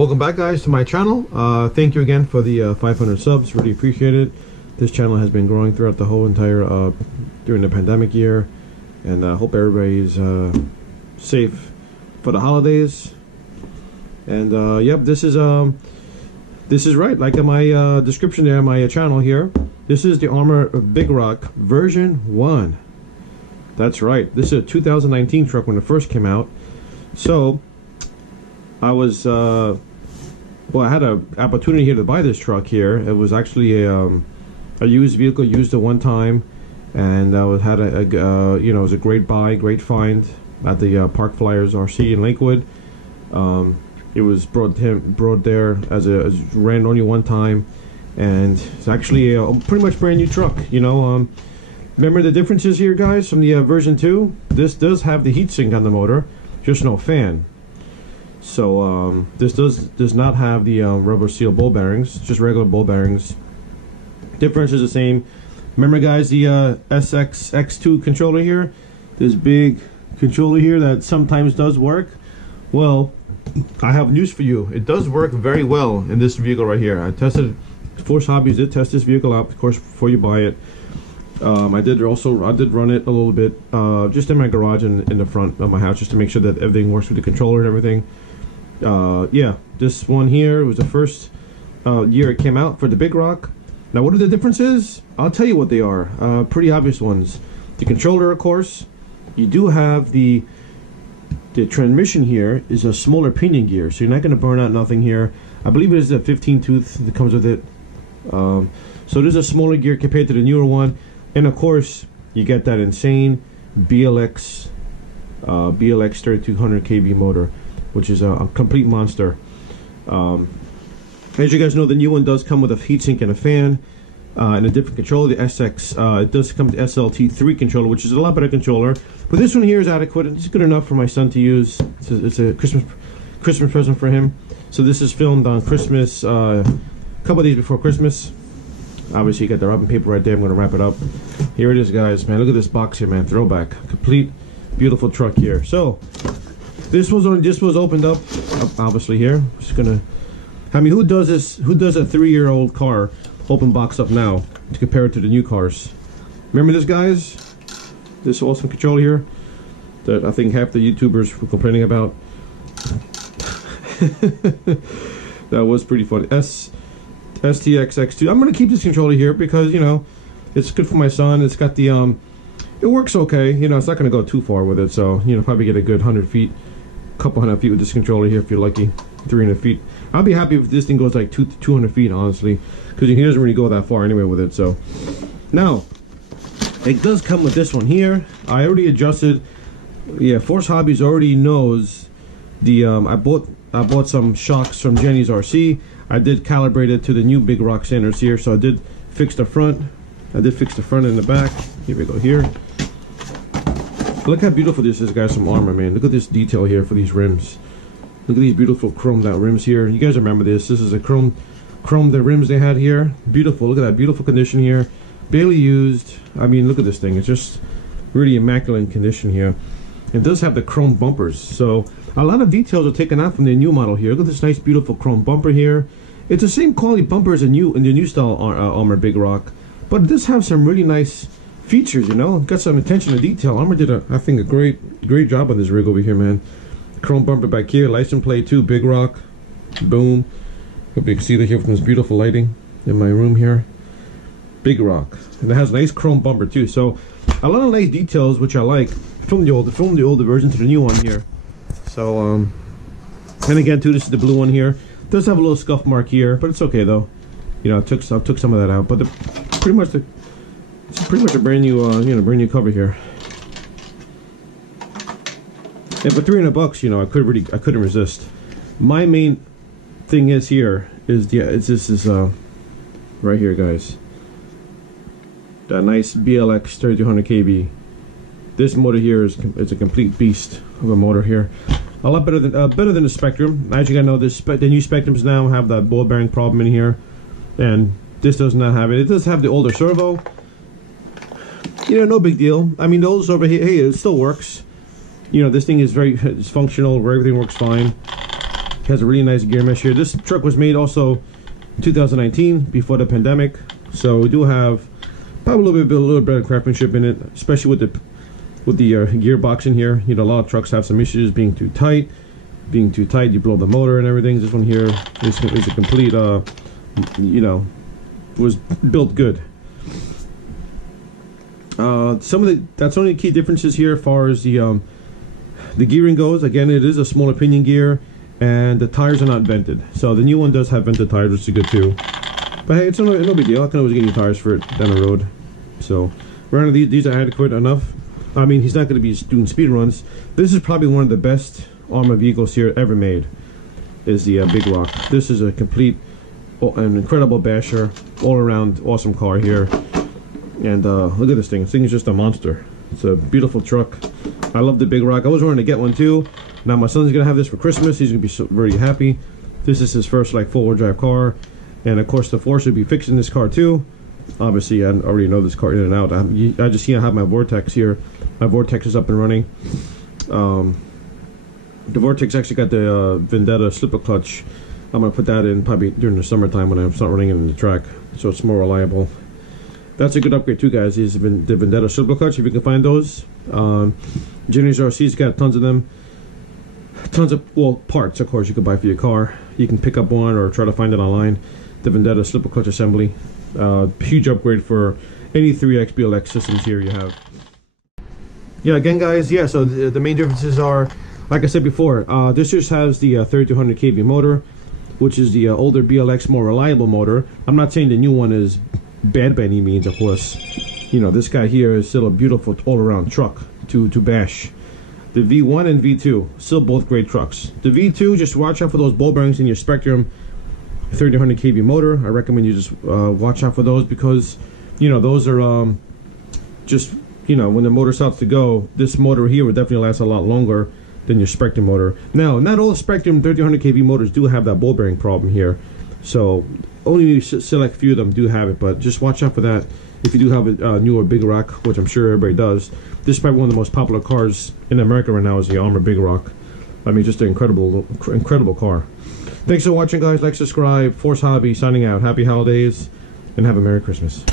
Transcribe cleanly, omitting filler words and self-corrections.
Welcome back, guys, to my channel. Thank you again for the 500 subs. Really appreciate it. This channel has been growing throughout the whole entire during the pandemic year, and I hope everybody's safe for the holidays. And yep, this is right, like in my description there, my channel here. This is the Arrma Big Rock version 1. That's right. This is a 2019 truck when it first came out. So I was well, I had an opportunity here to buy this truck here. It was actually a used vehicle, used it one time, and I had a you know, it was a great buy, great find at the Park Flyers RC in Lakewood. It was brought there as ran only one time, and it's actually a pretty much brand new truck. You know, remember the differences here, guys, from the version 2. This does have the heatsink on the motor, just no fan. So this does not have the rubber seal ball bearings, just regular ball bearings. Difference is the same. Remember, guys, the SXX2 controller here, this big controller here that sometimes does work. Well, I have news for you. It does work very well in this vehicle right here. I tested, Force Hobbies did test this vehicle out, of course, before you buy it. I did run it a little bit, just in my garage and in the front of my house, just to make sure that everything works with the controller and everything. Yeah, this one here was the first year it came out for the Big Rock. Now, what are the differences? I'll tell you what they are. Pretty obvious ones. The controller, of course. You do have the transmission here is a smaller pinion gear, so you're not going to burn out nothing here. I believe it is a 15 tooth that comes with it. So there's a smaller gear compared to the newer one, and of course you get that insane BLX 3200 kV motor, which is a complete monster. As you guys know, the new one does come with a heatsink and a fan, and a different controller. The SX, it does come with the SLT3 controller, which is a lot better controller. But this one here is adequate. It's good enough for my son to use. It's a Christmas present for him. So this is filmed on Christmas, a couple of days before Christmas. Obviously, you got the wrapping paper right there. I'm going to wrap it up. Here it is, guys. Man, look at this box here, man. Throwback, complete, beautiful truck here. So this was opened up, obviously here. Just gonna. I mean, who does this? Who does a 3-year-old car open box up now to compare it to the new cars? Remember this, guys? This awesome controller here that I think half the YouTubers were complaining about. That was pretty funny. STXX2. I'm gonna keep this controller here because, you know, it's good for my son. It's got the it works okay. You know, it's not gonna go too far with it, so, you know, probably get a good 100 feet, couple 100 feet with this controller here if you're lucky. 300 feet. I'll be happy if this thing goes like 200 feet, honestly, because he doesn't really go that far anyway with it. So now it does come with this one here. I already adjusted. Yeah, Force Hobbies already knows the I bought some shocks from Jenny's RC. I did calibrate it to the new Big Rock standards here, so I did fix the front. I did fix the front and the back. Here we go. Here, look how beautiful this is, guys, from Arrma, man. Look at this detail here for these rims. Look at these beautiful chromed out rims here. You guys remember this? This is a chromed the rims they had here. Beautiful. Look at that beautiful condition here. Barely used. I mean, look at this thing. It's just really immaculate condition here. It does have the chrome bumpers, so a lot of details are taken out from the new model here. Look at this nice, beautiful chrome bumper here. It's the same quality bumper as in the new style Arrma Big Rock, but it does have some really nice features. You know, got some attention to detail. Arrma did I think a great job on this rig over here, man. Chrome bumper back here, license plate too, Big Rock, boom. Hope you can see that here from this beautiful lighting in my room here. Big Rock, and it has a nice chrome bumper too. So a lot of nice details which I like from the older version to the new one here. So and again too, this is the blue one here. It does have a little scuff mark here, but it's okay though. You know, I took some of that out, but it's pretty much a brand new you know, brand new cover here. And for $300, you know, I couldn't resist. My main thing is here is this is right here, guys. That nice BLX 3200 kV. This motor here is a complete beast of a motor here. A lot better than the Spectrum. As you guys know, the new Spectrums now have that ball bearing problem in here, and this does not have it. It does have the older servo. You know, no big deal. I mean, the older servo, hey, it still works. You know, this thing is functional, where everything works fine. Has a really nice gear mesh here. This truck was made also 2019, before the pandemic, so we do have probably a little bit of craftsmanship in it, especially with the gearbox in here. You know, a lot of trucks have some issues being too tight. Being too tight, you blow the motor and everything. This one here is a complete, you know, was built good. That's only key differences here as far as the gearing goes. Again, it is a smaller pinion gear, and the tires are not vented. So the new one does have vented tires, which is good too. But hey, it's no big deal. I can always get new tires for it down the road. So right now, these are adequate enough. I mean, he's not going to be doing speed runs. This is probably one of the best Arrma vehicles here ever made. Is the Big Rock. This is a complete, an incredible basher, all around awesome car here. And look at this thing. This thing is just a monster. It's a beautiful truck. I love the Big Rock. I was wanting to get one too. Now my son's gonna have this for Christmas. He's gonna be very happy. This is his first like four-wheel drive car, and of course the Force will be fixing this car too. Obviously, I already know this car in and out. I just see I have my Vortex here. My Vortex is up and running. The Vortex actually got the Vendetta slipper clutch. I'm gonna put that in probably during the summertime when I start running it in the track, so it's more reliable. That's a good upgrade too, guys. Is the Vendetta slipper clutch, if you can find those. Junior's RC's got tons of them. Tons of, well, parts, of course, you can buy for your car. You can pick up one or try to find it online. The Vendetta slipper clutch assembly. Huge upgrade for any 3X BLX systems here you have. Yeah, again, guys, yeah, so the main differences are, like I said before, this just has the 3200 kV motor, which is the older BLX, more reliable motor. I'm not saying the new one is bad by any means, of course. You know, this guy here is still a beautiful all-around truck to bash. The V1 and V2, still both great trucks. The V2, just watch out for those ball bearings in your Spectrum 3200 kV motor. I recommend you just watch out for those, because, you know, those are just, you know, when the motor starts to go, this motor here would definitely last a lot longer than your Spectrum motor. Now, not all Spectrum 3200 kV motors do have that ball bearing problem here, so only select few of them do have it, but just watch out for that. If you do have a newer Big Rock, which I'm sure everybody does, this is probably one of the most popular cars in America right now, is the Arrma Big Rock. I mean, just an incredible car. Thanks for watching, guys. Like, subscribe. Force Hobby signing out. Happy holidays, and have a Merry Christmas.